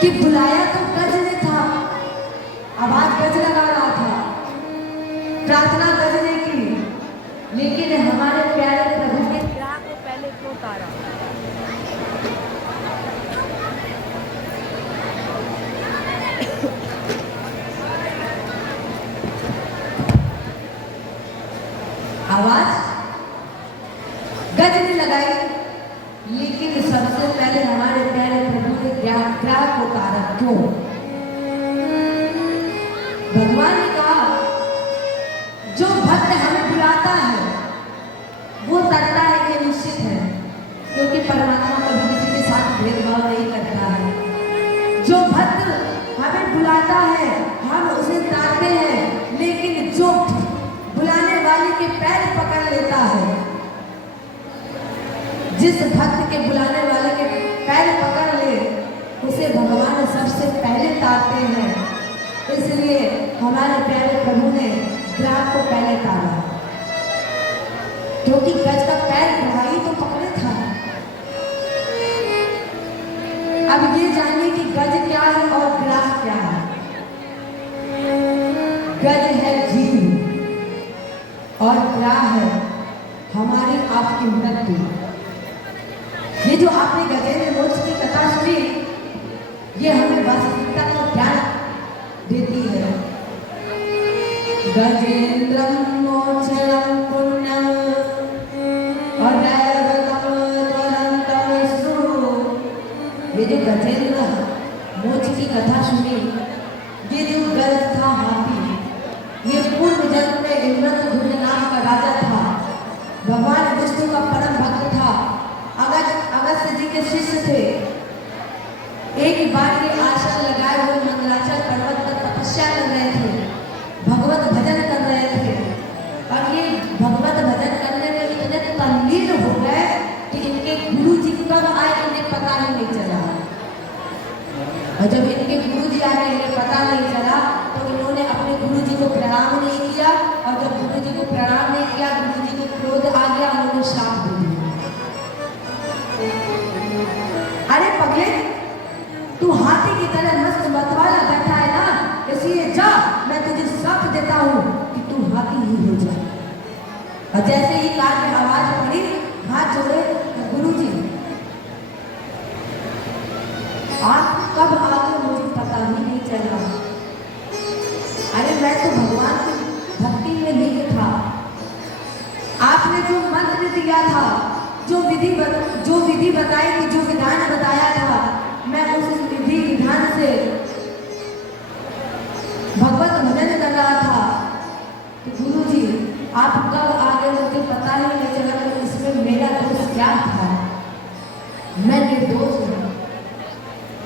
कि बुलाया तो गज ने था, आवाज गज लगा रहा था, प्रार्थना गज ने की, लेकिन हमारे प्यारे प्रभु के ग्राह को पहले क्यों तारा? आवाज गज ने लगाई, लेकिन सबसे पहले हमारे प्यारे प्रभु ने ग्राह को तारा क्यों? भगवान ने कहा जो भक्त हमें बुलाता है वो तरता है, ये निश्चित है, क्योंकि परमात्मा कभी किसी के साथ भेदभाव नहीं करता है। जो भक्त हमें बुलाता है हम उसे तारते हैं, लेकिन जो बुलाने वाले के पैर पकड़ लेता है, जिस भक्त के बुलाने वाले के पैर पकड़ ले उसे भगवान सबसे पहले तारते हैं। इसलिए हमारे प्यारे प्रभु ने ग्राह को पहले तारा, क्योंकि गज का पैर ग्राही तो पकड़े था। अब ये जानिए कि गज क्या है और ग्राह क्या है। गज है जीव और ग्राह है हमारी आपकी मृत्यु। ये जो आपने गजेंद्र मोक्ष की कथा सुनी, ये हमें वास्तविकता का ज्ञान देती है। गजेंद्रम मोक्षम पुण्यम और ये जो गजेंद्र मोक्ष की कथा सुनी, ये जो गज था हाथी, ये पूर्व जन्म में इंद्रधुम्न नाम का राजा था, भगवान विष्णु का परम भक्त था, अगस्त्य जी के शिष्य थे। एक बार के आसन लगाए हुए मंगलाचल पर्वत पर तपस्या कर रहे थे, भगवत भजन कर रहे थे, और ये भगवत भजन करने में इतने तल्लीन हो गए कि इनके गुरु जी कब आए इन्हें पता ही नहीं चला। और जब इनके गुरु जी आए इन्हें पता नहीं चला तो इन्होंने अपने गुरु जी को प्रणाम नहीं किया, और जब गुरु जी को प्रणाम नहीं किया गुरु जी को क्रोध आ गया, उन्होंने श्राप दे दिया। अरे पगले, तू हाथी की तरह मस्त मतवाला बैठा है ना, इसलिए जा, मैं तुझे श्राप देता हूँ कि तू हाथी ही हो जा। और जैसे ही कान में आवाज पड़ी, हाथ जोड़े, गुरुजी आप कब आ गए मुझे पता ही नहीं चला। अरे मैं तो भगवान की भक्ति में लीन था, आपने जो मंत्र दिया था, जो विधि बताई थी, जो विधान बताया था, मैं उस विधि विधान से भगवत भजन कर रहा था। तो गुरु जी आप कब आगे मुझे पता ही नहीं चला कि इसमें मेरा दोष क्या था, मैं निर्दोष हूँ।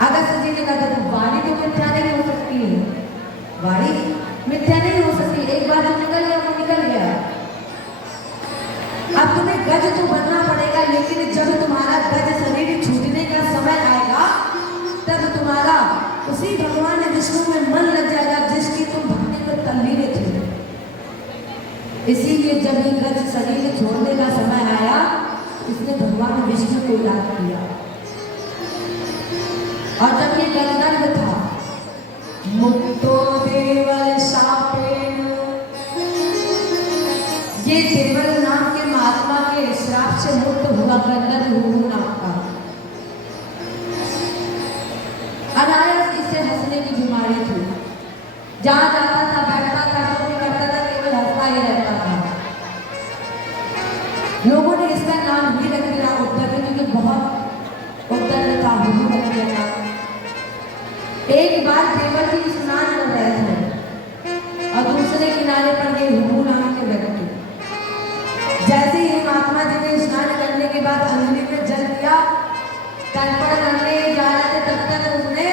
अगस्त्य जी ने कहा था वाणी तो मिथ्या नहीं हो सकती है, वाणी मिथ्या नहीं हो सकती, एक बार जो निकल गया वो निकल गया। अब तुम्हें गज तो बनना पड़ेगा, लेकिन जब तुम्हारा गज शरीर छूटने का समय आएगा तब तुम्हारा उसी भगवान विष्णु में मन लग जाएगा जिसकी तुम भक्ति में तल्लीन थे। इसीलिए जब ये गज शरीर छोड़ने का समय आया, इसने भगवान विष्णु को याद किया। और जब ये गंधर्व था, मुक्तो देवल शापेन, ये देवल नाम के महात्मा के श्राप से मुक्त हुआ गंधर्व हुआ नाम का। अनायास इसे हंसने की बीमारी थी, जहां जाता था बैठता था जो करता था केवल हंसता ही रहता था। लोगों ने इसका नाम भी रख दिया उद्धव, क्योंकि बहुत उद्धव था, हुहू रख दिया। एक बार देवर जी स्नान कर रहे थे और दूसरे किनारे पर ये हुहू नाम के व्यक्ति, जैसे ही महात्मा जी ने स्नान करने के बाद अंजलि में जल दिया, तर्पण करने जा रहे थे, तब तक उसने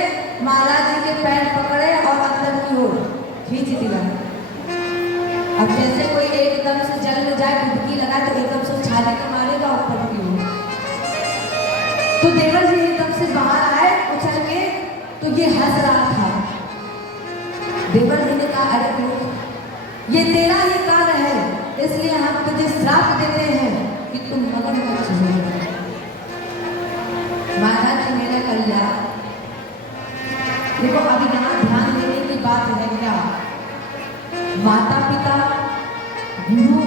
महाराज जी के पैर पकड़े और अंदर की ओर खींच दिया। अब जैसे कोई एकदम से जल में जाए, डुबकी लगाए तो एकदम से छाले का मारेगा ऊपर की ओर, तो देवर जी एकदम से बाहर आए उछल के, तो ये हंस रहा था। देवर जी ने कहा अरे ये तेरा ही कार्य है, इसलिए हम तुझे श्राप देते हैं कि तुम मगरमच्छ हो। महाराज जी मेरा कल्याण देखो अभी यहाँ ध्यान देने की बात है क्या, माता पिता, गुरु,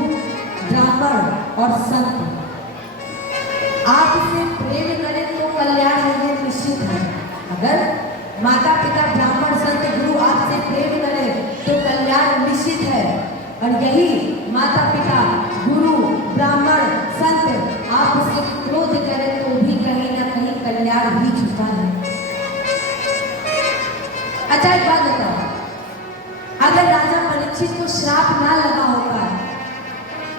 ब्राह्मण और संत आपसे प्रेम करें तो कल्याण है, ये निश्चित है। अगर माता पिता, ब्राह्मण, संत, गुरु आपसे प्रेम करें तो कल्याण निश्चित है। और यही माता पिता, गुरु, ब्राह्मण, संत आपसे क्रोध करें तो भी कहीं ना कहीं कल्याण भी छुपा है। अच्छा एक बात बताओ, अगर राजा परीक्षित को श्राप ना लगा होता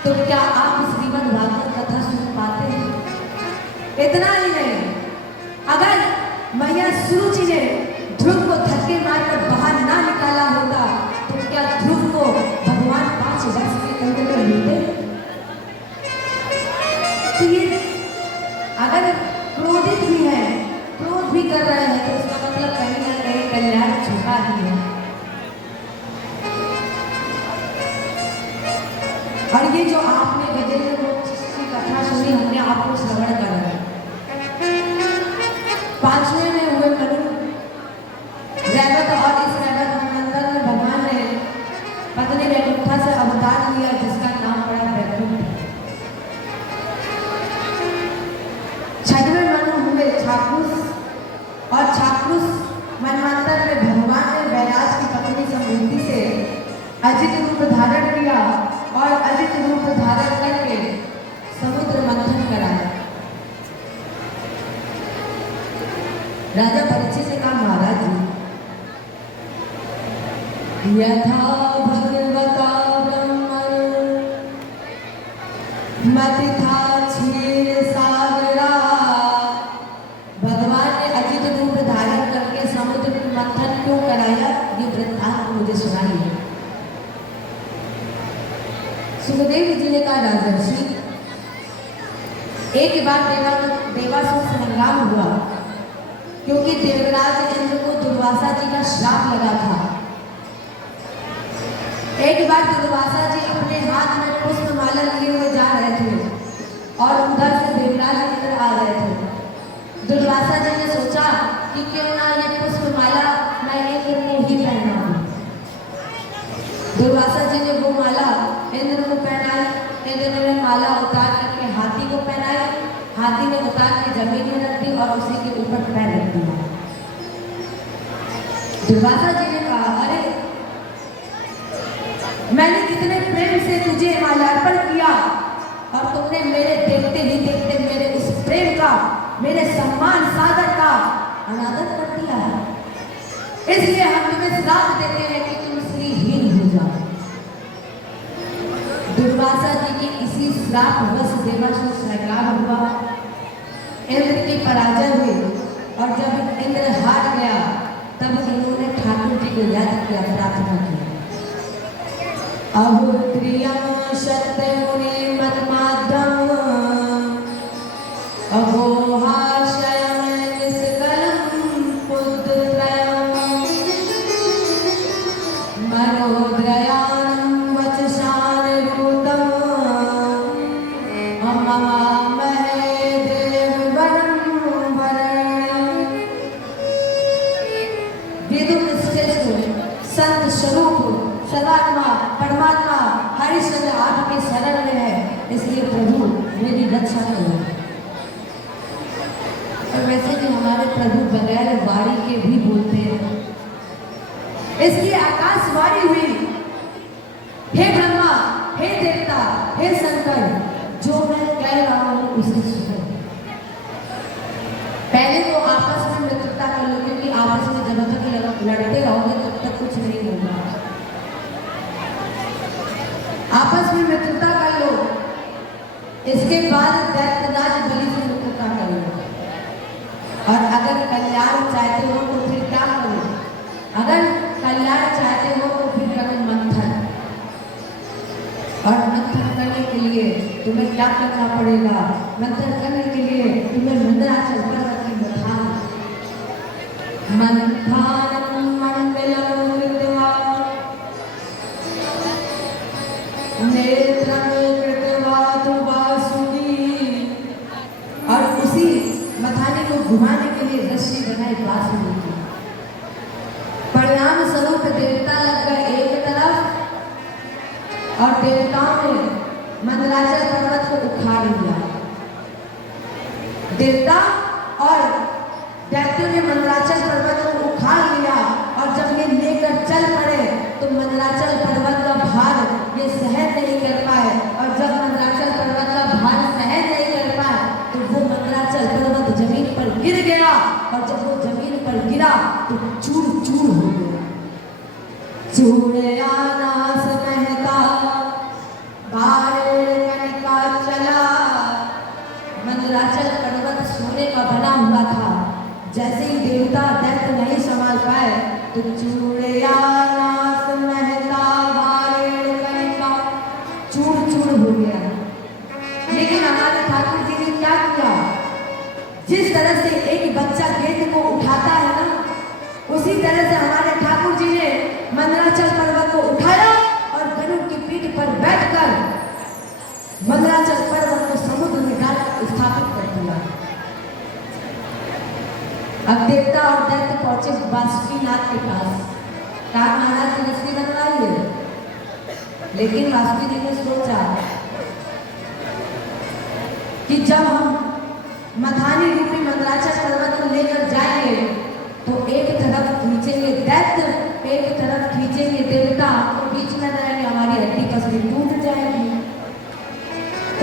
तो क्या आप श्रीमद् भागवत कथा सुन पाते हैं? इतना ही नहीं, अगर मैया सुरुचि ने ध्रुव को धक्के मारकर बाहर ना निकाला होता तो क्या ध्रुव को भगवान 5 वर्ष के अंदर में मिलते? तो ये अगर क्रोधित भी है, क्रोध भी कर रहे हैं तो उसका मतलब कहीं ना कहीं कल्याण छुपा ही है। और ये जो आपने गजेंद्र मोक्ष की कथा सुनी, हमने आपको श्रवण करा। 5वें में हुए मनु रैवत, और इस रैवत मंडल में भगवान ने पत्नी रेणुका से अवतार लिया जिसका नाम पड़ा वैकुंठ। 6वें मनु हुए छाकुस, और छाकुस मनवंतर में भगवान ने वैराज की पत्नी समृद्धि से अजित रूप धारण किया और अजित रूप धारण करके समुद्र मंथन कराया। राजा परीक्षित से कहा, महाराज जी, यथा भगवता ब्रह्मण मतिथा क्षीर सागरा, भगवान ने अजित रूप धारण करके समुद्र मंथन क्यों कराया, ये वृत्तांत मुझे सुनाइए। सुखदेव जी ने कहा, राजर्षि, एक बार देवासुर संग्राम हुआ क्योंकि देवराज इंद्र को दुर्वासा जी का श्राप लगा था। एक बार दुर्वासा जी अपने हाथ में पुष्पमाला लिए हुए जा रहे थे और उधर से देवराज इंद्र आ रहे थे। दुर्वासा जी ने सोचा कि क्यों ना ये पुष्पमाला मैं इंद्र को ही पहना दूं। दुर्वासा जी ने वो माला इंद्र को पहनाई। इंद्र ने माला उतार करके हाथी को पहनाई, हाथी ने उतार के जमीन में रख दी और उसी के ऊपर पैर रख दिया। दुर्वासा जी ने कहा, अरे मैंने कितने प्रेम से तुझे माल्यार्पण किया और तुमने मेरे देखते ही देखते मेरे उस प्रेम का, मेरे सम्मान सागर का अनादर कर दिया। इसलिए हम तुम्हें श्राप देते हैं कि तुम श्रीहीन हो जाओ। दुर्वासा जी के इसी श्राप वश देवासुर संग्राम हुआ, इंद्र की पराजय हुई और जब इंद्र हार गया तब इन्होंने ठाकुर जी को याद किया, प्रार्थना की, अहो त्रियम सत्य मुनि मन्माद्रम अहो हाशयम निष्कलम पुत्रत्रयम मनोद्रयानम वचसानुरूतम ममामहे देववरं वरेण्यम्। वेदों में श्रेष्ठ संत स्वरूप सदात्मा परमात्मा हरिश्चंद्र आपके शरण में है, इसलिए प्रभु मेरी रक्षा करो। और वैसे भी हमारे प्रभु बगैर वाणी के भी बोलते हैं। इसलिए आकाशवाणी हुई, हे ब्रह्मा, हे देवता, हे शंकर, जो मैं कह रहा हूं उसे सुनो। पहले तो आपस में मित्रता कर लो, क्योंकि आपस में जब तक लड़ते रहोगे तब तक कुछ नहीं होगा। आपस में मित्रता कर लो, इसके बाद दैत्यराज बलि से मित्रता कर लो। और अगर कल्याण चाहते हो तो फिर क्या करो? अगर कल्याण चाहते हो तो फिर करो मंथन। और मंथन करने के लिए तुम्हें क्या करना पड़ेगा? मंथन करने के लिए तुम्हें मंदराचल पर्वत की बधाई, मंथानम मंगलम कृत्वा नेत्रम कृत्वा तु वासुकी, और उसी मथाने को घुमाने के लिए रस्सी बनाई बांसुरी की। स्वरूप देवता लग गए एक तरफ, और देवताओं ने मंदराचल पर्वत को उखाड़ लिया। देवता और दैत्यों ने मंदराचल पर्वत को उखाड़ लिया, और जब ये लेकर चल पड़े तो मंदराचल पर्वत का भार ये सहन नहीं कर पाए, और जब मंदराचल पर्वत का भार सहन नहीं कर पाए तो वो मंदराचल पर्वत जमीन पर गिर गया, और जब वो जमीन पर गिरा तो चूर चूर हो गया। चूड़िया नास महता का चला। मंदराचल पर्वत सोने का बना हुआ था, जैसे ही देवता दैत्य नहीं संभाल पाए तो चूड़िया नास महता का चूर चूर हो गया। लेकिन हमारे ठाकुर जी ने क्या किया, जिस तरह से एक बच्चा गेंद को उठाता है ना, उसी तरह से हमारे ठाकुर जी ने मंदराचल पर्वत को उठाया और गरुड़ की पीठ पर बैठकर मंदराचल पर्वत को समुद्र में डालकर स्थापित कर दिया। अब देवता और दैत्य पहुंचे वासुकीनाथ के पास, कहा महाराज की रस्सी बनवाइए। लेकिन वासुकी जी ने सोचा कि जब हम मथानी रूपी मंदराचल पर्वत को लेकर जाएंगे तो एक तरफ खींचेंगे दैत्य, एक तरफ खींचेंगे देवता, तो बीच में रहेंगे, हमारी हड्डी पसली टूट जाएगी।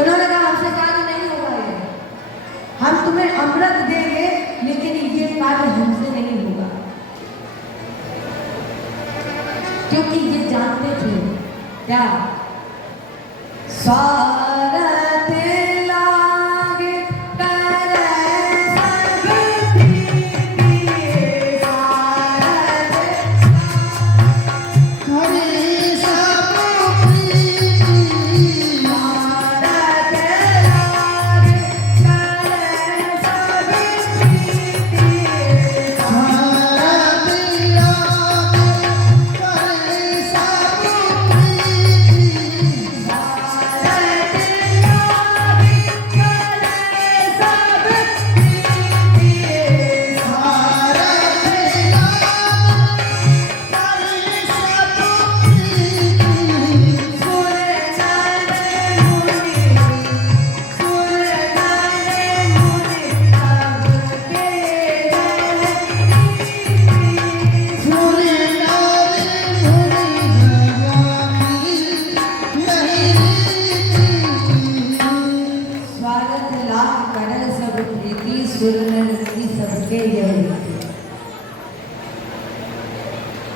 उन्होंने कहा हमसे कार्य नहीं होगा, ये हम तुम्हें अमृत देंगे लेकिन ये कार्य हमसे नहीं होगा, क्योंकि ये जानते थे क्या स्वार्थ लागे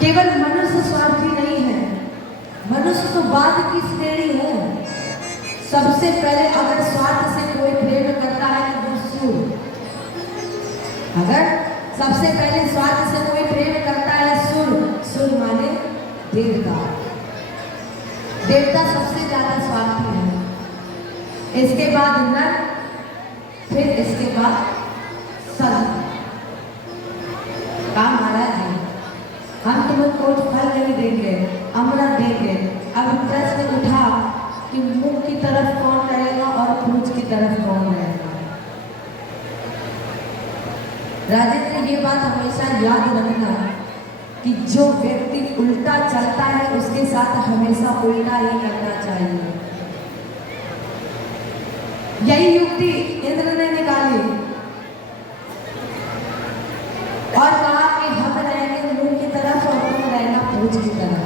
केवल मनुष्य स्वार्थी नहीं है, मनुष्य तो बाद की श्रेणी है। सबसे पहले अगर स्वार्थ से कोई प्रेम करता है तो वो सुर, अगर सबसे पहले स्वार्थ से कोई प्रेम करता है सुर, सुर माने देवता, देवता सबसे ज्यादा स्वार्थी है। इसके बाद नर, फिर इसके बाद संत। कहा महाराज जी हम तुम्हें कोई फल नहीं देंगे, अमृत देंगे। अब प्रश्न उठा कि मुंह की तरफ कौन रहेगा और पूंछ की तरफ कौन रहेगा। राजेंद्र ये बात हमेशा याद रखना कि जो व्यक्ति उल्टा चलता है उसके साथ हमेशा उल्टा ही करना चाहिए। यही युक्ति इंद्र ने निकाली और कहा कि हम रहेंगे मुंह की तरफ और तुम रहना पूंछ की तरफ।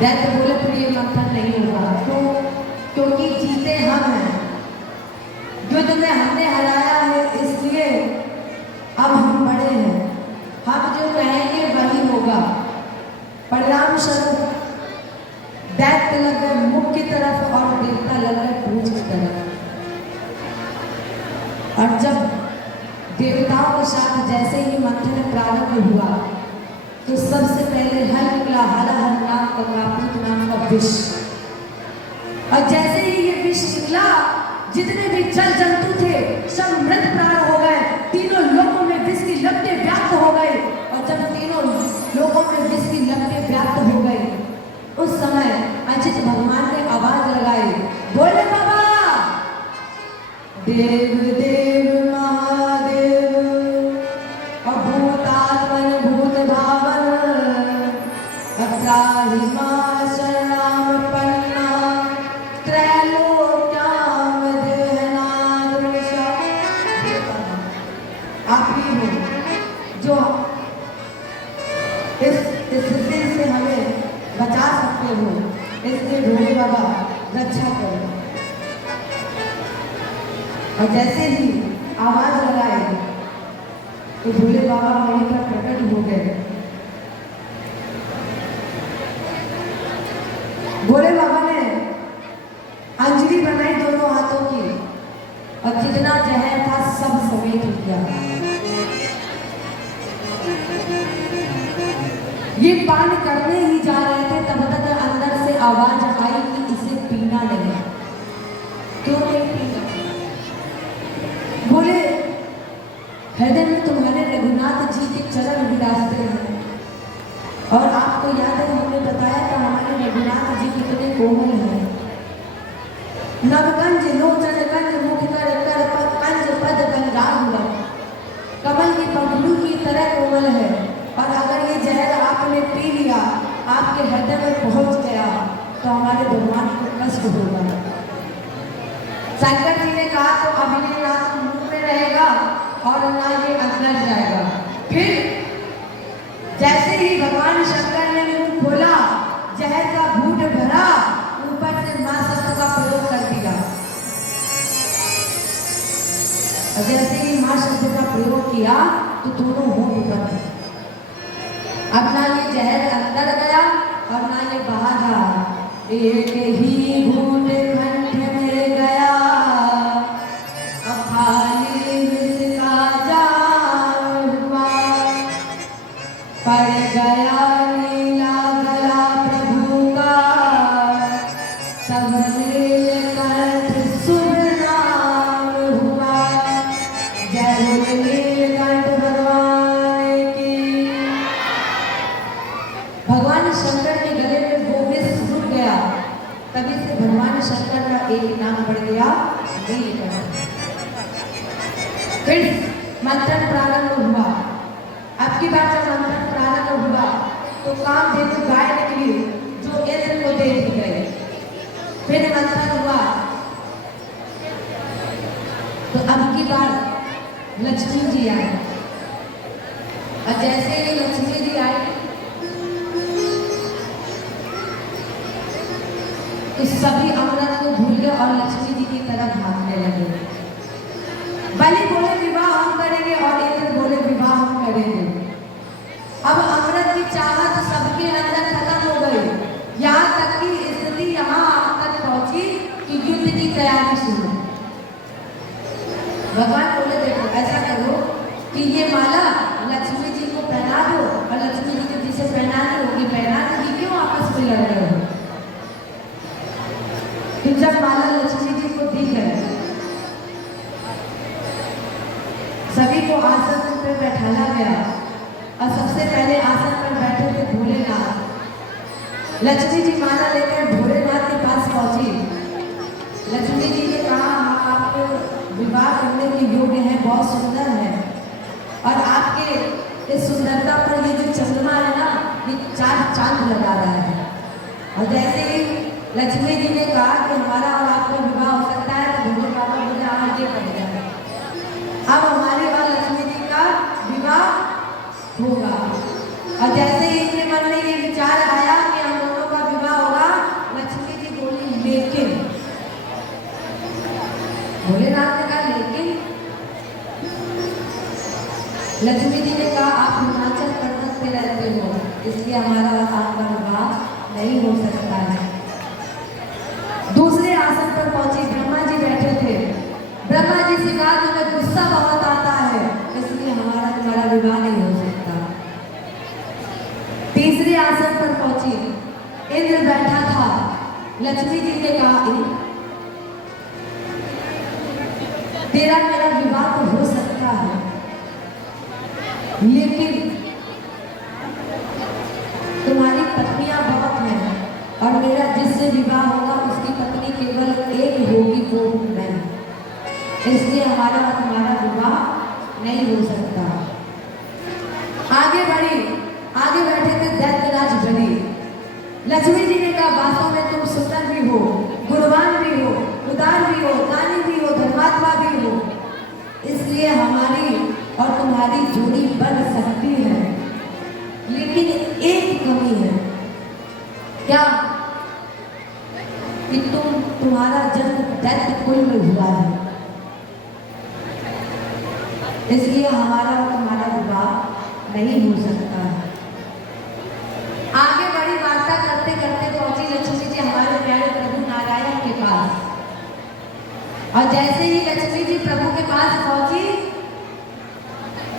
दैत्य बोले फिर ये मंथन नहीं होगा, क्यों? क्योंकि जीते हम हैं, युद्ध में हमने हराया है, इसलिए अब हम बड़े हैं, हम जो कहेंगे वही होगा। परिणाम स्वरूप दैत्य लग गए मुख की तरफ और देवता लग गए पूंछ की तरफ। और जब देवताओं के साथ जैसे ही मंथन प्रारंभ हुआ तो सबसे पहले हल निकला हलाहल नाम का कापूत नाम का विष। और जैसे ही ये विष निकला जितने भी जल जंतु थे सब मृत प्राण हो गए, तीनों लोकों में विष की लपटें व्याप्त हो गई। और जब तीनों लोकों में विष की लपटें व्याप्त हो गई उस समय अजित भगवान ने आवाज लगाई, बोले बाबा देव देव महादेव अभूतात्मन भूत भाव आप ही हो जो इस स्थिति से हमें बचा सकते हो, इसलिए भोले बाबा रक्षा करो। और जैसे ही आवाज लगाए तो भोले बाबा वहीं पर प्रकट हो गए। भोले बाबा ने अंजलि बनाई दोनों हाथों की और जितना जहर था सब समेट दिया। ये पान करने ही जा रहे थे तब तक अंदर से आवाज आई कि इसे पीना नहीं। क्यों नहीं पीना? बोले हृदय में तुम्हारे रघुनाथ जी के चरण विराजते हैं। और आपको याद है हमने बताया था हमारे रघुनाथ जी कितने कोमल हैं। नवकंज लोचन कंज मुख कर कंज पद गंगाधर, कमल की पगलू की तरह कोमल है। और अगर ये जहर आपने पी लिया, आपके हृदय में पहुंच गया तो हमारे भगवान को कष्ट होगा। शंकर जी ने कहा तो अभी ना तो मुंह में रहेगा और ना ये अंदर जाएगा। फिर जैसे ही भगवान शंकर ने मुंह खोला, जहर का घूंट भरा, ऊपर से मां शब्द का प्रयोग कर दिया। और जैसे ही मां शब्द का प्रयोग किया तो दोनों होंठ बंद। अब ना ये जहर अंदर गया और ना ये बाहर रहा। एक ही घूंट कंठ में गया, अब खाली इसका जाम हुआ। पड़ गया नीला गला प्रभु का, सब नीलकंठ शुभ नाम हुआ। जय बोले नीलकंठ भगवान की। भगवान शंकर के गले में वो विष रुक गया, तभी से भगवान शंकर का एक नाम पड़ गया नीलकंठ। फिर मंथन प्रारंभ हुआ। अब की बार जब मंथन प्रारंभ हुआ तो कामधेनु गाय निकली जो इंद्र को दे दी गई। फिर मंथन हुआ तो अब की बार लक्ष्मी जी आए। और जैसे ही लक्ष्मी जी आई तो सभी अमृत को भूल गए और लक्ष्मी जी की तरफ भागने लगे। बलि बोले विवाह हम करेंगे और इंद्र बोले विवाह हम करेंगे। अब अमृत की चाहत सबके अंदर खत्म हो गई। यहाँ तक की स्थिति यहाँ तक पहुंची कि युद्ध की तैयारी शुरू। भगवान बोले देखो ऐसा करो कि ये माला लक्ष्मी जी को पहना दो और लक्ष्मी जी को जिसे पहनानी होगी पहना दोगी, क्यों आपस में लड़ रहे हो? फिर जब माला लक्ष्मी जी को दी गई, सभी को आसन पर बैठाया गया और सबसे पहले आसन पर बैठे थे भोलेनाथ। लक्ष्मी जी माला लेकर भोलेनाथ के पास पहुंची। लक्ष्मी जी ने कहा हम आपको विवाह करने के योग्य हैं, बहुत सुंदर है। और आपके इस सुंदरता पर ये जो चंद्रमा है ना, ये चार चांद लगा रहा है। और जैसे ही लक्ष्मी जी ने कहा कि हमारा और आपका विवाह हो सकता है तो भोले बाबा बोले आगे बढ़ जाए। अब हमारी और लक्ष्मी जी का विवाह होगा। और जैसे ही इनके मन में ये विचार आया कि हम दोनों का विवाह होगा, लक्ष्मी जी बोली लेकिन। भोलेनाथ ने कहा लेकिन। लक्ष्मी जी ने कहा आप हिमाचल पर्वत पे रहते हो, इसलिए हमारा और आपका विवाह नहीं हो सकता है। दूसरे आसन पर पहुंची, ब्रह्मा जी बैठे थे। ब्रह्मा जी से कहा तुम्हें गुस्सा बहुत आता है, इसलिए हमारा तुम्हारा विवाह नहीं हो सकता। तीसरे आसन पर पहुंची, इंद्र बैठा था। लक्ष्मी जी ने कहा तेरा मेरा विवाह तो हो सकता है, लेकिन तुम्हारी पत्नियां बहुत हैं और मेरा जिससे विवाह होगा उसकी पत्नी केवल एक होगी, वो मैं। इसलिए हमारा और तुम्हारा विवाह नहीं हो सकता। आगे बढ़ी, आगे बैठे थे दैत्यराज बलि। लक्ष्मी जी ने कहा वास्तव में तुम सुंदर भी हो, गुणवान भी हो, उदार भी हो, दानी भी हो, धर्मात्मा भी हो, इसलिए हमारी और तुम्हारी जोड़ी बन सकती है, लेकिन एक कमी है। क्या? कि तुम्हारा जन्म दैत्य कुल में हुआ है, इसलिए हमारा और तुम्हारा विवाह नहीं हो सकता है। आगे बड़ी वार्ता करते करते पहुंची लक्ष्मी जी हमारे प्यारे प्रभु नारायण के पास, और जैसे ही लक्ष्मी जी प्रभु के पास पहुंची,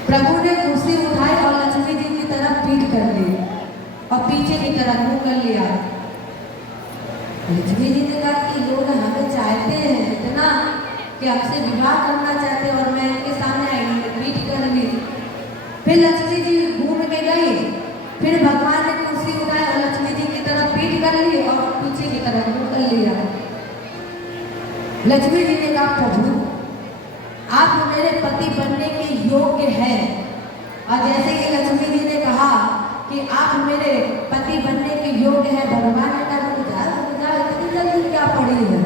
प्रभु ने कुर्सी उठाई और लक्ष्मी जी की तरफ पीठ कर ली और पीछे की तरफ मुंह कर लिया। लक्ष्मी जी ने कहा कि लोग हमें चाहते हैं इतना कि हमसे विवाह करना चाहते हैं और मैं इनके सामने आई, पीठ कर ली। फिर लक्ष्मी जी घूम के गई, फिर भगवान ने कुर्सी उठाई और लक्ष्मी जी की तरफ पीठ कर ली और पीछे की तरफ मुंह कर लिया। लक्ष्मी जी ने कहा प्रभु आप मेरे पति बनने के योग्य हैं, और जैसे कि लक्ष्मी जी ने कहा कि आप मेरे पति बनने के योग्य हैं, भगवान ने कहा इतनी जल्दी क्या पड़ी है?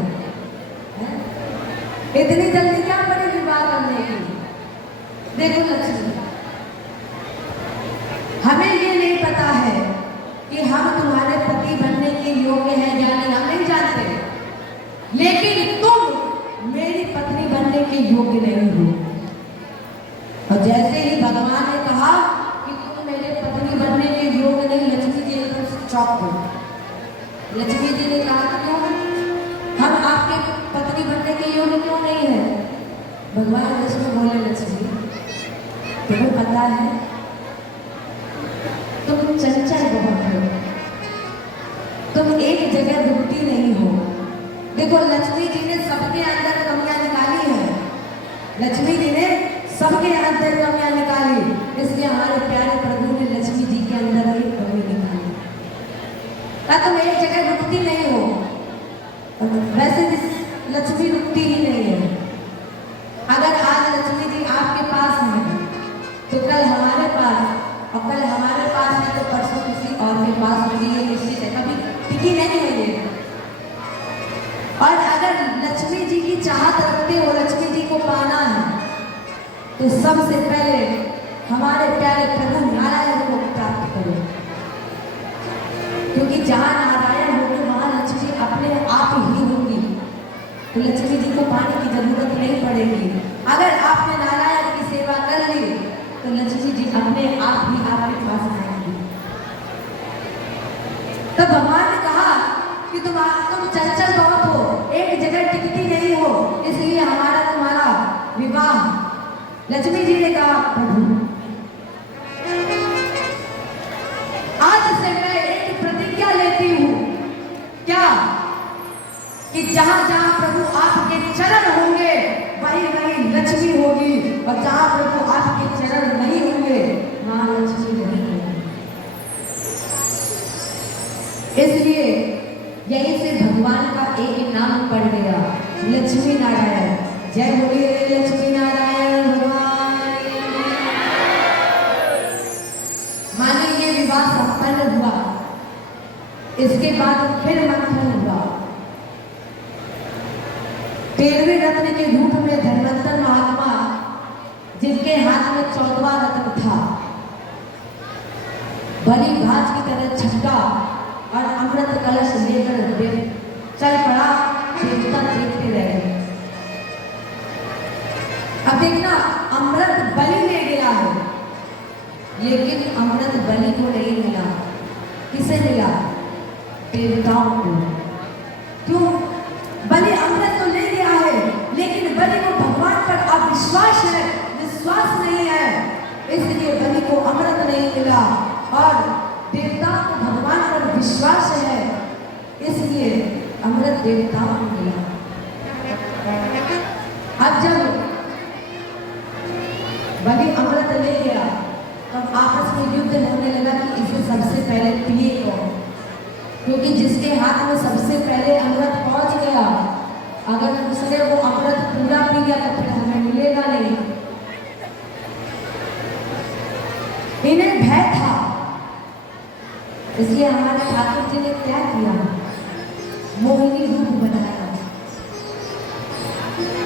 इतनी जल्दी क्या पड़ी विवाह करने की? देखो लक्ष्मी, हमें ये नहीं पता है कि हम तुम्हारे पति बनने के योग्य हैं या नहीं, हम नहीं जानते, लेकिन तुम मेरी पत्नी बनने के योग्य नहीं हो। और जैसे ही भगवान ने कहा कि तुम मेरे पत्नी बनने के योग्य नहीं, लक्ष्मी जी एकदम से चौंक गई। लक्ष्मी जी ने कहा क्यों? हम आपके पत्नी बनने के योग्य क्यों नहीं है? भगवान विष्णु बोले लक्ष्मी तुम्हें पता है तुम चंचल बहुत हो, तुम एक जगह रुकती नहीं हो। देखो लक्ष्मी जी ने सबके अंदर कमियां निकाली है, लक्ष्मी जी ने सबके अंदर कमियां निकाली, इसलिए हमारे प्यारे प्रभु ने लक्ष्मी जी के अंदर एक कमी निकाली। तुम एक जगह रुकती नहीं हो, वैसे लक्ष्मी रुकती ही नहीं है। अगर आज लक्ष्मी जी आपके पास है तो कल हमारे पास, और कल हमारे पास है तो परसों किसी और के पास होगी, ये निश्चित है, कभी टिकी नहीं है ये। और अगर लक्ष्मी जी की चाहत रखते हो, लक्ष्मी जी को पाना है, तो सबसे पहले हमारे प्यारे प्रभु नारायण को प्राप्त करो, क्योंकि जहाँ नारायण होंगे वहाँ लक्ष्मी अपने आप ही होंगी, तो लक्ष्मी जी को पाने की जरूरत नहीं पड़ेगी। अगर आपने नारायण की सेवा कर ली तो लक्ष्मी जी अपने आप ही आपके पास आएंगी। तो भगवान ने कहा कि तुम चंचल बहुत हो, एक जगह टिकती नहीं हो, इसलिए हमारा तुम्हारा विवाह। लक्ष्मी जी ने कहा प्रभु आज से मैं एक प्रतिज्ञा लेती हूँ, क्या? कि जहाँ जहाँ प्रभु आपके चरण होंगे वही वही लक्ष्मी होगी, और जहाँ प्रभु आपके चरण नहीं होंगे वहाँ लक्ष्मी नहीं होगी। इसलिए यहीं से भगवान का एक नाम पड़ गया, लक्ष्मी नारायण। जय बोलिए लक्ष्मी नारायण भगवान। माने ये विवाह संपन्न हुआ, इसके बाद फिर मंथन हुआ। 13वें रत्न के रूप में धन्वंतर महात्मा, जिनके हाथ में 14वां रत्न था, बलि भाज की तरह छपटा और अमृत कलश लेकर चल पड़ा। देवता देखते रहे। अब देखना, अमृत बलि ले गया है, लेकिन अमृत बलि को नहीं मिला। किसे मिला? देवताओं को। क्यों? बलि अमृत तो ले गया है, लेकिन बलि को भगवान पर अविश्वास है, विश्वास नहीं है, इसलिए बलि को अमृत नहीं मिला। और देवताओं को भगवान पर विश्वास है, इसलिए अमृत देवताओं को मिला। अब जब बलि अमृत ले गया तो आपस में युद्ध होने लगा कि इसे सबसे पहले पिए कौन, क्योंकि जिसके हाथ में सबसे पहले अमृत पहुंच गया, अगर उसने वो अमृत पूरा पी गया तो फिर हमें मिलेगा नहीं। इन्हें भय था, इसलिए हमारे ठाकुर जी ने क्या किया? मोहिनी रूप बनाया।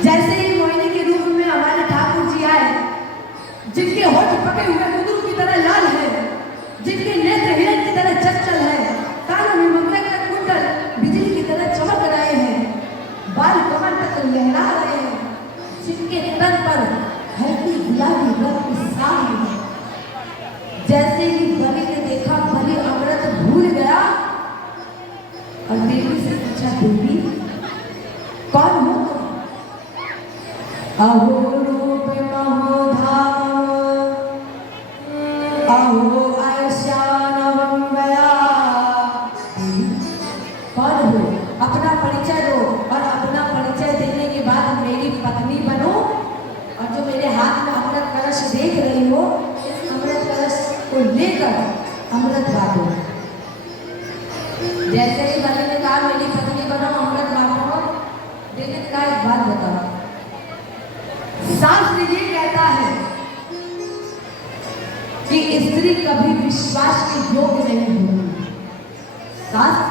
जैसे ही मोहिनी के रूप में हमारे ठाकुर जी आए, जिनके होठ पके हुए कुंदरू की तरह लाल है, जिनके नेत्र हिरण की तरह चंचल है, कानों में मंगल का कुंडल बिजली की तरह चमक रहे हैं, बाल कमर तक लहरा रहे हैं, जिनके तन पर हल्की गुलाबी रंग की साड़ी है। जैसे ही बलि ने देखा, बलि अमृत भूल गया और देवी से पूछा, देवी कौन हो तुम? अहो रूप महोधाम अहो ऐशानवम गया। कौन हो? अपना परिचय दो और अपना परिचय देने के बाद मेरी पत्नी बनो, और जो मेरे हाथ में अमृत कलश देख रही हो, इस अमृत कलश को लेकर अमृत बांटो। जैसे ही बलि ने कहा मेरी पत्नी बनो, अमृत बांटो, देवी ने कहा एक बात बताओ, शास्त्र ये कहता है कि स्त्री कभी विश्वास के योग्य नहीं होती। शास्त्र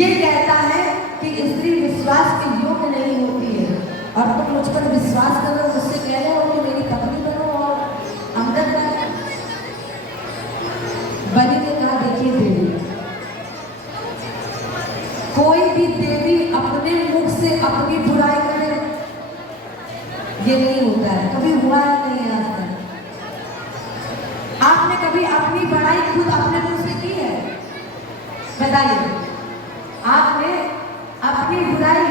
ये कहता है कि स्त्री विश्वास के योग्य नहीं होती है, और तुम मुझ पर विश्वास करो, मुझसे कह रहे हो कि मेरी पत्नी बनो और अमृत बांटो। बलि ने कहा, देखिए देवी, कोई भी देवी अपने मुख से अपनी बुराई करे, ये नहीं होता है, कभी हुआ ही नहीं आज तक। आपने कभी अपनी बड़ाई खुद अपने मुख से की है? बताइए, आपने अपनी बुराई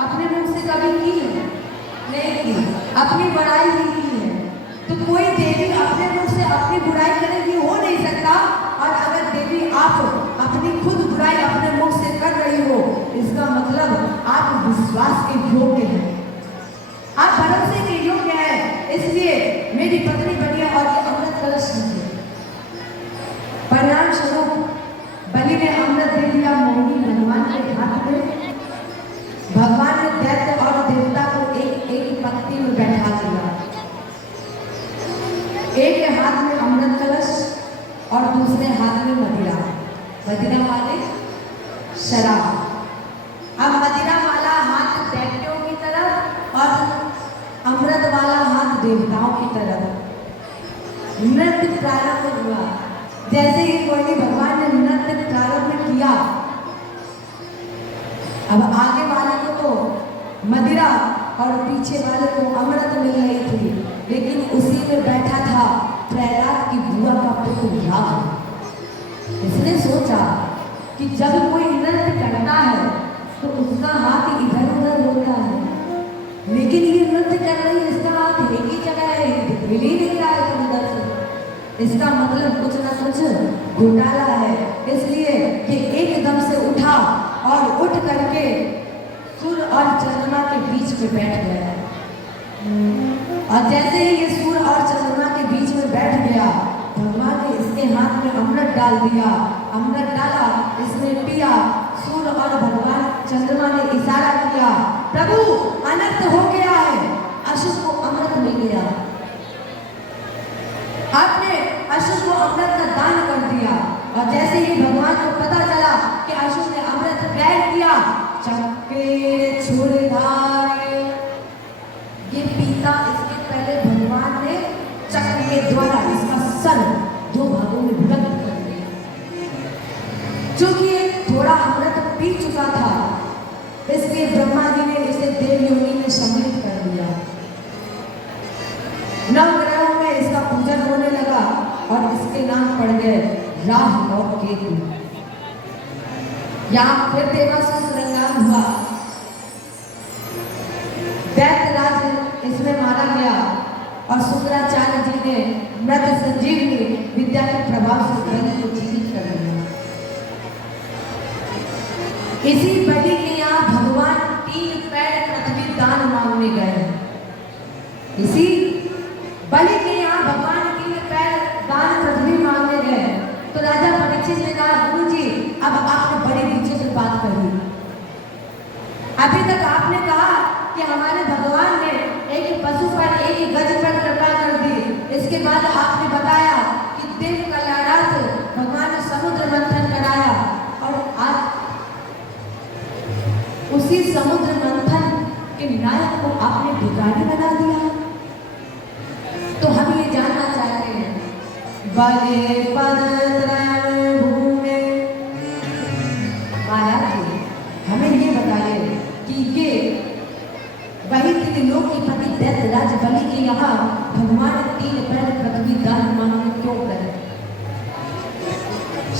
अपने मुख से कभी की है? नहीं की, अपनी बड़ाई ही की है। तो कोई देवी अपने मुख से अपनी बुराई करेगी, हो नहीं सकता। और अगर देवी आप अपनी खुद बुराई अपने मुख से कर रही हो, इसका मतलब आप विश्वास के योग्य हैं, आप भरोसे के योग्य हैं। इसलिए मेरी पत्नी बनिए और ये अमृत कलश लीजिए। परिणाम स्वरूप बलि ने अमृत दे दिया मोहिनी भगवान के हाथ में। भगवान ने दैत्य और देवता को एक एक पंक्ति में बैठा दिया, एक हाथ में अमृत कलश और दूसरे हाथ में मदिरा। मदिरा वाले शराब। अब मदिरा वाला हाथ दैत्यों की तरफ और अमृत वाला हाथ देवताओं की तरफ। नृत्य प्रारंभ हुआ। जैसे ही कोई भगवान ने नृत्य प्रारंभ किया, अब आगे वाले को तो मदिरा और पीछे वाले को अमृत मिल रही थी, लेकिन उसी में बैठा था प्रहलाद की बुआ का पुत्र राम। इसने सोचा कि जब कोई नृत्य करता है तो उसका हाथ इधर उधर होता है, लेकिन ये नृत्य कर रही है, इसका हाथ एक ही जगह है, हिल ही नहीं रहा है उधर से। इसका मतलब कुछ ना कुछ घोटाला है। इसलिए कि एकदम से उठा और उठ करके सूर्य और चंद्रमा के बीच में बैठ गया। और जैसे ही ये सूर्य और चंद्रमा के बीच में बैठ गया, भगवान ने इसके हाथ में अमृत डाल दिया। अमृत डाला, इसने पिया। सूर्य और भगवान चंद्रमा ने इशारा किया, प्रभु अनर्थ हो गया है, अशुभ को अमृत मिल गया। आपने अशुभ को अमृत का दान कर दिया। और जैसे ही भगवान को पता चला कि अशुभ ने अमृत ग्रहण किया, चक्के छुरधारे, ये पीता। इसके पहले भगवान ने चक्र के द्वारा इसका सर दो भागों में विभक्त कर दिया। चूंकि थोड़ा अमृत पी चुका था, इसलिए ब्रह्मा जी ने इसे देव योनि में सम्मिलित कर दिया। नवग्रहों में इसका पूजन होने लगा और इसके नाम पड़ गए राहु और केतु। यहाँ फिर देवासुर संग्राम हुआ। दैत्यराज इसमें मारा गया और शुक्राचार्य जी ने मृत संजीवनी विद्या के प्रभाव से बलि को जीवित कर दिया। इसी बलि के यहाँ भगवान 3 पैर पृथ्वी दान मांगने गए। इसी बलि के यहाँ भगवान 3 पैर दान पृथ्वी मांगने गए। तो राजा परीक्षित ने कहा, गुरुजी अब आपने बड़ी दिलचस्प बात कही। अभी तक आपने कहा कि हमारे भगवान ने एक पशु पर, एक गज पर कृपा कर दी। इसके बाद आपने बताया कि देव कल्याणार्थ भगवान ने समुद्र मंथन कराया, और आज उसी समुद्र मंथन के नायक को आपने भिखारी बना दिया। तो हम ये बले पद त्रय भूमे। महाराज जी हमें ये बताइए कि ये वही त्रिलोकीपति दैत्यराज बलि के यहाँ भगवान 3 पैर पृथ्वी दान मांगने क्यों करे?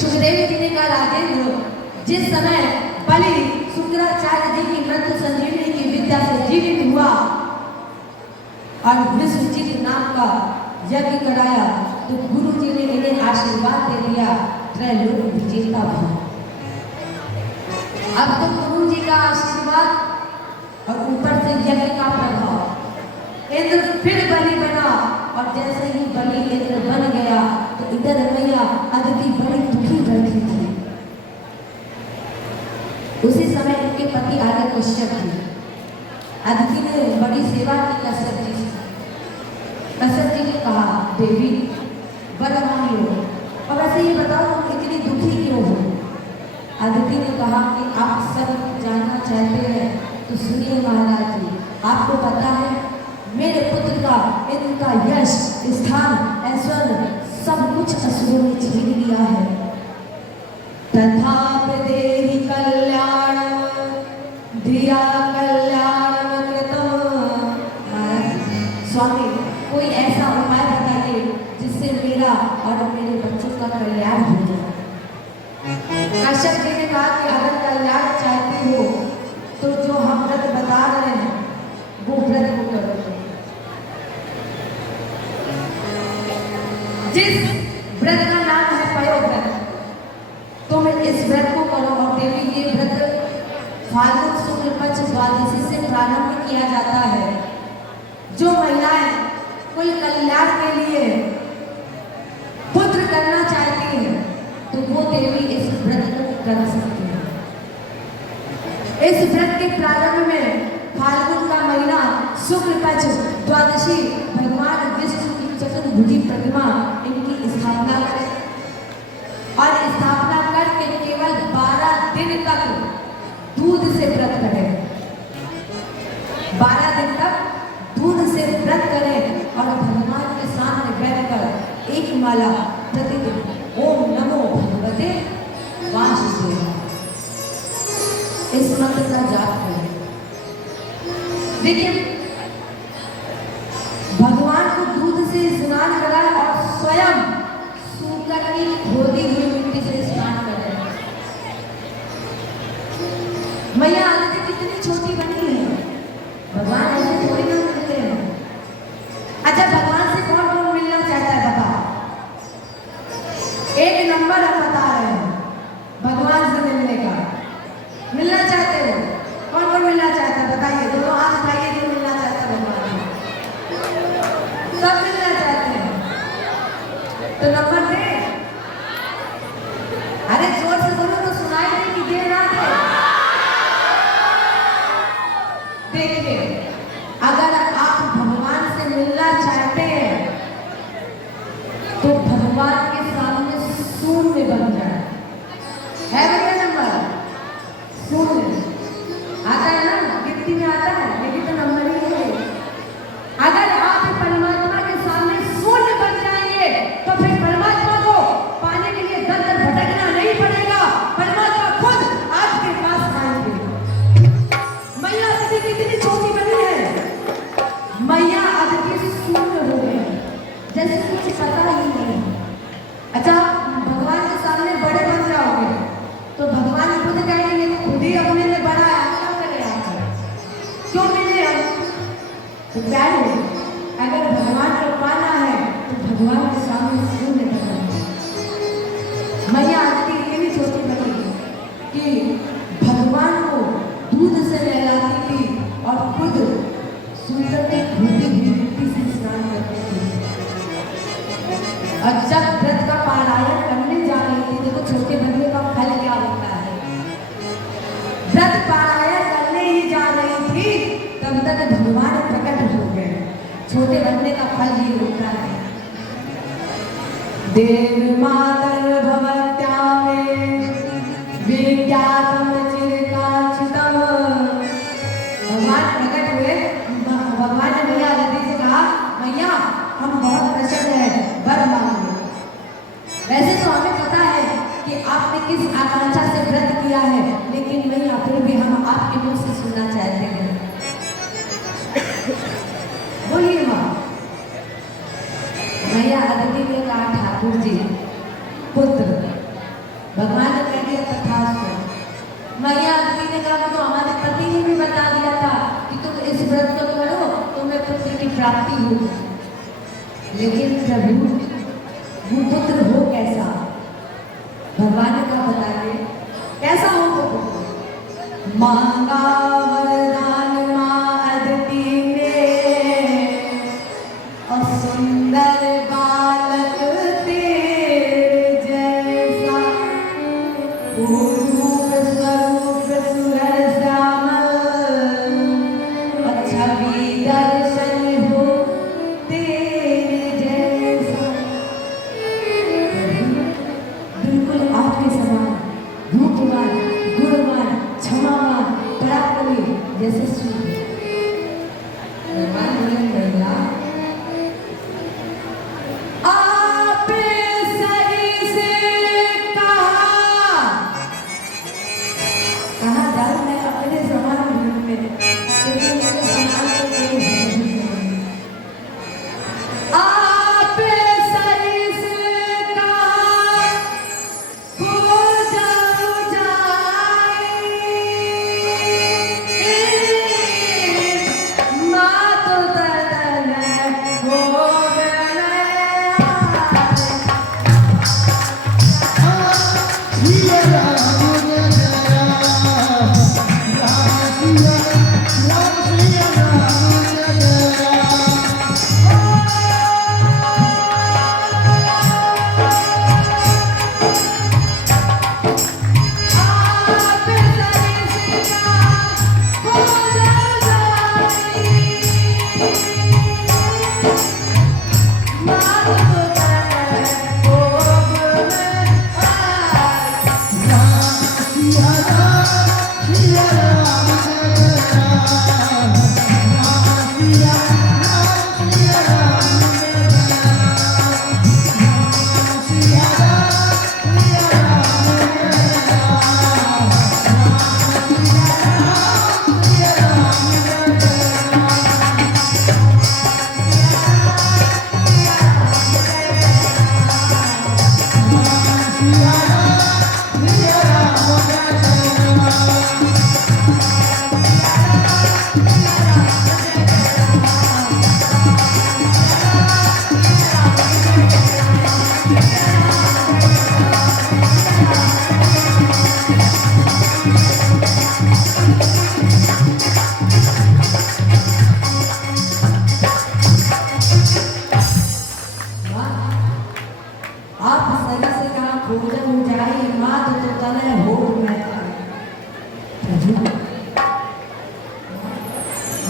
सुखदेव जी ने कहा राजेंद्र, जिस समय बलि शुक्राचार्य जी की मृत्यु संजीवनी की विद्या से जीवित हुआ और विश्वजीत नाम का यज्ञ कराया तो गुरु जी ने इन्हें आशीर्वाद दे दिया त्रैलोक विजेता भव। अब तो गुरु जी का आशीर्वाद और ऊपर से यज्ञ का प्रभाव, इंद्र फिर बलि बना और जैसे ही बलि इंद्र बन गया तो इधर मैया अदिति बड़ी दुखी बैठी थी। उसी समय उनके पति आगे कश्यप जी, अदिति ने बड़ी सेवा की कश्यप जी से। कश्यप जी ने कहा देवी वर मांग लो, और वैसे ये बताओ तुम इतनी दुखी क्यों हो? अदिति ने कहा कि आप सब जानना चाहते हैं तो सुनिए महाराज जी, आपको पता है मेरे पुत्र का इनका यश स्थान ऐश्वर्य सब कुछ असुरों ने छीन लिया है। तथापि देहि कल्याण धिया कल्याण कृतम्। स्वामी कोई ऐसा उपाय बताइए जिससे मेरा और मेरे बच्चों का कल्याण हो जाए। कश्यप जी ने कहा कि अगर कल्याण चाहते हो तो जो हम व्रत बता रहे हैं वो व्रत को करो। जिस व्रत का नाम है पयोव्रत, तुम इस व्रत को करो। और देवी ये व्रत फाल्गुन शुक्ल पक्ष द्वादशी से प्रारंभ किया जाता है। जो महिलाएं कुल कल्याण के लिए पुत्र करना चाहती हैं तो वो देवी इस व्रत को कर सकती है। इस व्रत के प्रारंभ में फाल्गुन का महीना शुक्ल पक्ष द्वादशी भगवान विष्णु की चतुर्भुजी प्रतिमा इनकी स्थापना करें और स्थापना करके केवल 12 दिन तक दूध से व्रत करें। 12 दिन तक दूध से व्रत करें और भगवान के सामने बैठकर एक माला प्रतिदिन ओम नमो भगवते वासुदेवाय इस मंत्र का जाप करें। देखिए भगवान को दूध से स्नान कराए और स्वयं सूकर की खोदी हुई मिट्टी से स्नान करें। मैया आदित्य कितनी छोटी बनी है, भगवान ऐसे थोड़ी ना मिलते हैं। अच्छा भगवान से कौन कौन मिलना चाहता है बताओ? एक नंबर हम बता रहे हैं भगवान से मिलने का। मिलना चाहते हो? कौन कौन मिलना चाहता है बताइए, दोनों हाथ उठाइए जो मिलना चाहता है भगवान से। सब मिलना चाहते हैं तो नंबर दे। अरे जोर से बोलो तो सुनाई नहीं कि दे ना दे। देखिए अगर आप भगवान से मिलना चाहते हैं तो भगवान के सामने शून्य बन जाए। है भैया नंबर शून्य आता है ना, गिनती में आता है, ये भी तो नंबर ही है। अगर आप परमात्मा के सामने शून्य बन जाएंगे तो फिर परमात्मा को पाने के लिए दर दर भटकना नहीं पड़ेगा, परमात्मा खुद आपके पास आएंगे। मैया अदिति कितनी छोटी बनी है, मैया अदिति शून्य हो गई जैसे कुछ पता ही नहीं। अच्छा भगवान के सामने बड़े बन जाओगे तो भगवान खुद कहेंगे खुद ही अपने लिए बड़ा है, क्या करें आप क्यों मिले हम? तो क्या है अगर भगवान को पाना है तो भगवान के सामने शून्य करना है। मैया आदित्य इतनी छोटी बनी कि भगवान को दूध से नहलाती थी और खुद सूर्य में घूमती हुई मिट्टी से स्नान करती थी। और जब व्रत का पारायण करने जा रही थी देखो छोटे बच्चे का फल क्या होता है। व्रत पारायण करने ही जा रही थी तब तक भगवान प्रकट हो गए। छोटे बनने का फल ये होता है। देव मातर भवत्यामे विज्ञातम चिरकाचितम। भगवान प्रकट हुए, भगवान ने मैया आदित्य से कहा मैया हम बहुत प्रसन्न हैं, वर मांगे। आपने किस आकांक्षा से व्रत किया है, लेकिन मैया फिर भी हम आपके मुंह से सुनना चाहते हैं। बोलिए माँ। मैया अदिति ने कहा ठाकुर जी पुत्र, भगवान ने कह दिया तथास्तु। मैया अदिति ने कहा तो हमारे पति ने भी बता दिया था कि तुम इस व्रत को करो, तुम्हें पुत्र की प्राप्ति होगी। लेकिन प्रभु वो पुत्र हो कैसा? भगवान ने कहा बताइए कैसा हो वो पुत्र? मांगा वरदान मां अदिति ने, और सुंदर बालक तेरे जैसा, रूप स्वरूप सुरर श्यामल, और छवि दर्शन हो तेरे जैसा। बिल्कुल आपके समान रूपवान, गुणवान, क्षमावान, पराक्रमी जैसे सूर्य। भगवान बोले भैया आपने सही से कहा जाऊं मैं अपने समान रूप में, क्योंकि मेरे समान तो कोई है नहीं। आपने सही से कहा हो जाऊं जाए, माँ तो दर्द हो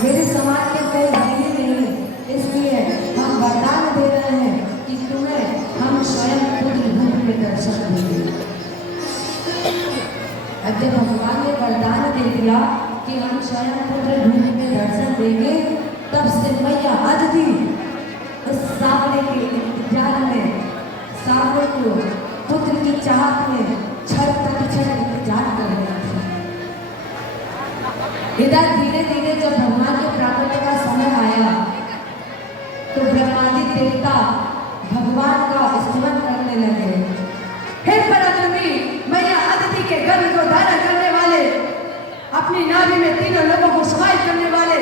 मेरे समाज के कोई भाई नहीं, इसलिए हम वरदान दे रहे हैं कि तुम्हें हम स्वयं पुत्र रूप में दर्शन देंगे। अब जब भगवान ने वरदान दे दिया कि हम स्वयं पुत्र रूप में दर्शन देंगे, तब से मैया अदिति उस सामने के इंतजार में, सामने को पुत्र की चाहत में क्षण प्रतिक्षण इंतजार कर रही थी। इधर धीरे धीरे जब भगवान के प्राकट्य का समय आया तो ब्रह्मादि देवता भगवान का स्तुति करने लगे। हे पराक्रमी, मैया अदिति के गर्भ को धारण करने वाले, अपनी नाभि में तीनों लोगों को समाहित करने वाले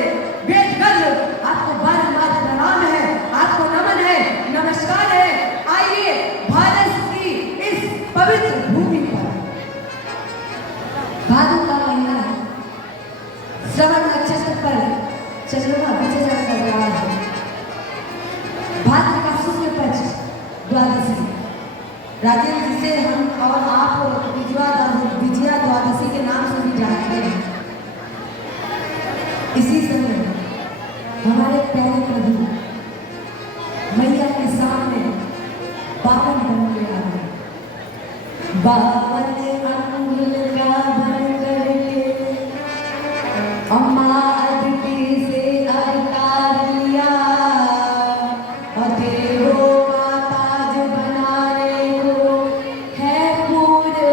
वेद गर्भ, आपको बारंबार प्रणाम है, आपको नमन है, नमस्कार है। आइए भारत की इस पवित्र भूमि पर भादु का महीना है, श्रवण नक्षत्र पर चंद्रमा विचरण कर रहा है। भाद्र का शुक्ल पक्ष द्वादशी, राजेंद्र जिसे हम और आप विजया द्वादशी के नाम से भी जानते हैं। इसी समय हमारे प्यारे प्रभु मैया के सामने बावन बन के आ गए। बावन अंगुल का भर करके अम्मा अदिति से अवतार लिया, और देवों का ताज बनाने को है पूर्ण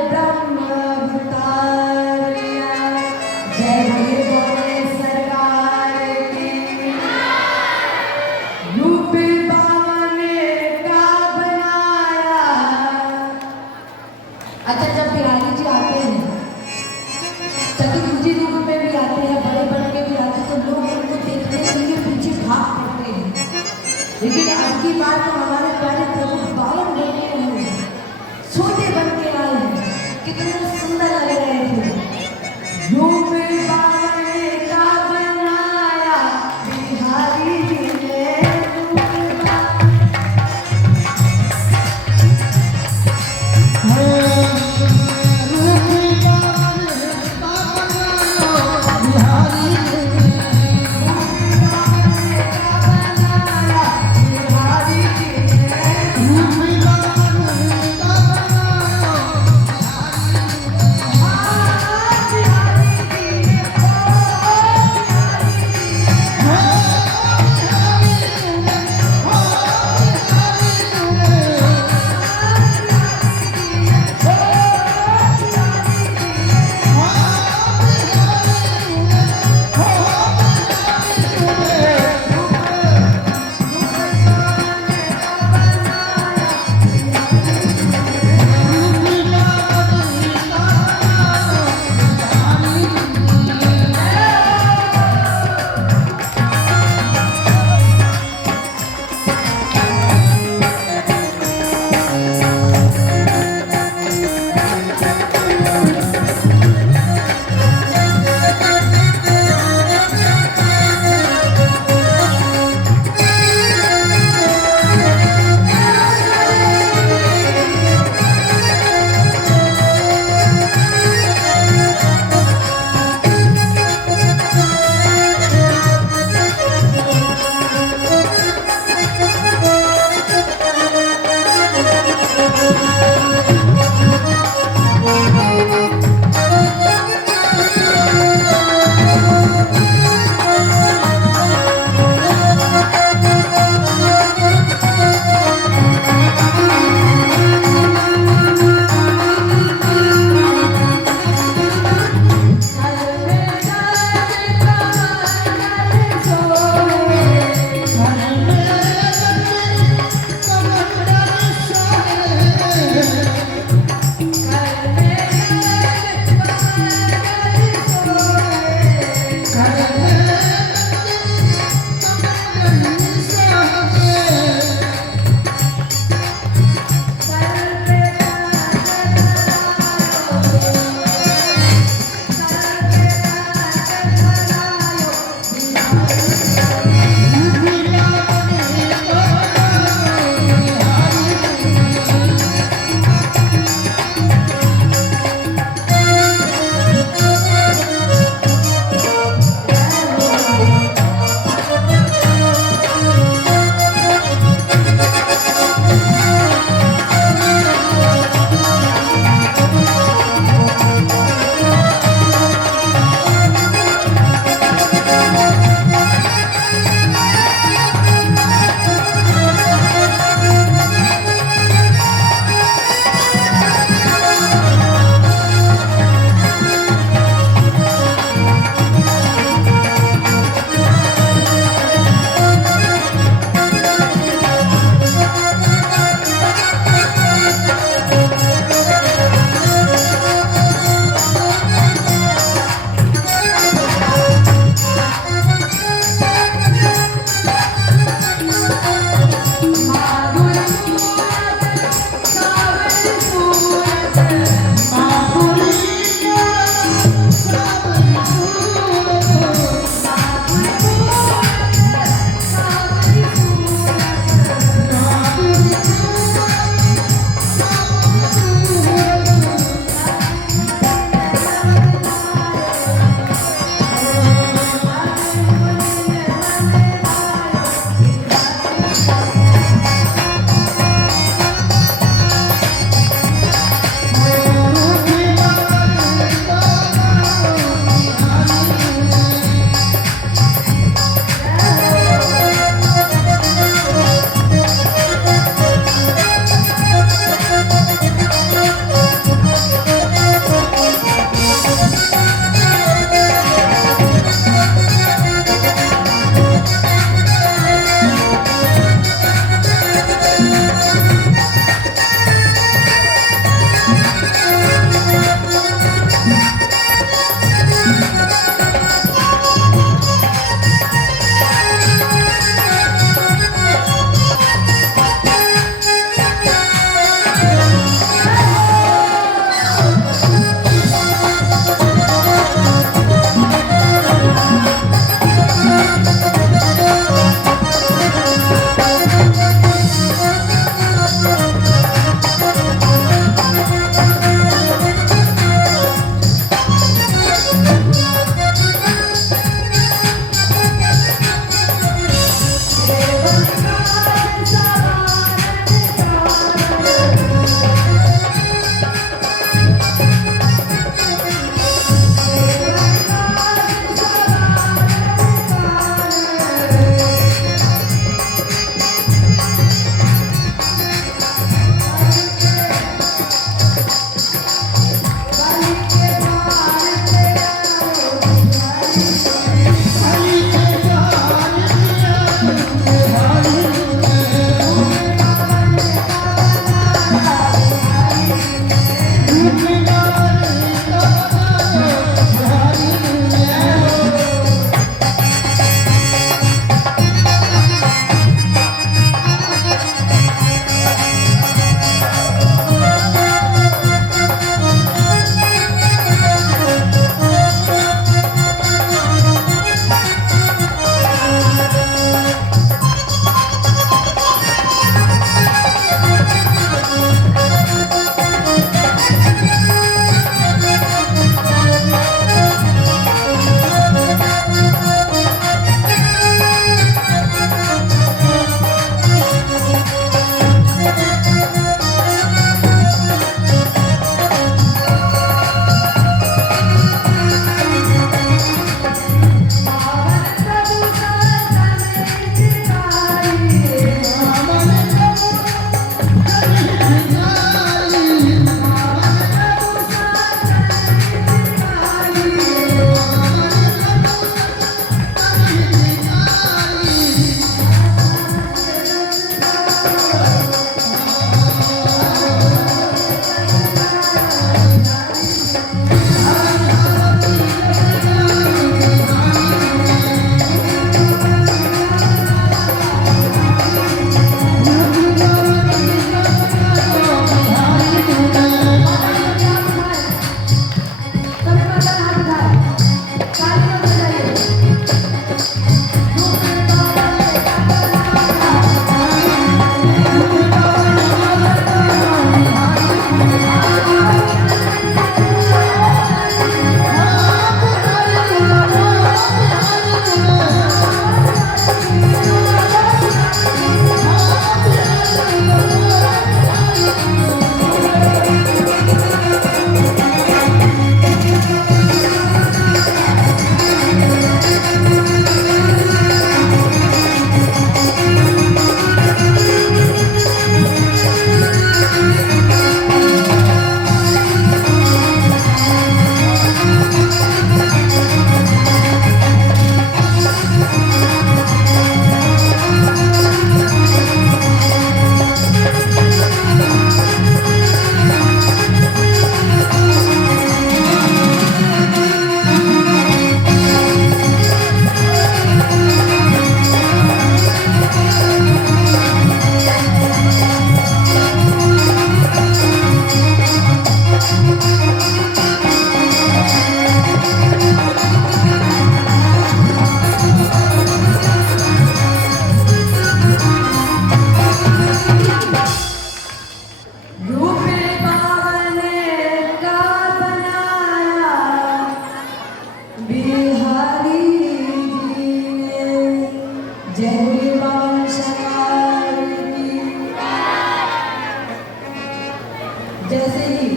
जैसे ही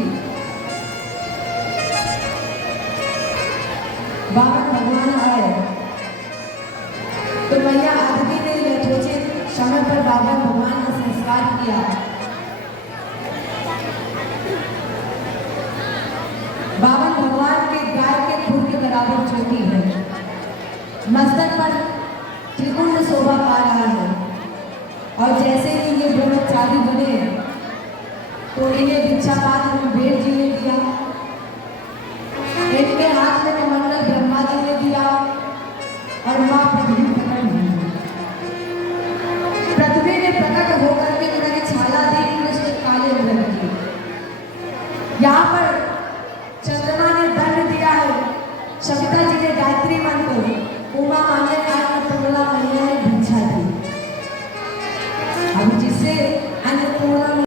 बावन भगवान आए तो मैया आदमी ने यथोचित समय पर बावन भगवान का संस्कार किया। बावन भगवान के गाय के खुर के बराबर छोटी है, मस्तक पर त्रिकुंड शोभा पा रहा है और जैसे ही ये ब्रह्मचारी बने तो इन्हें भिक्षा पात्र में भेड़ जी ने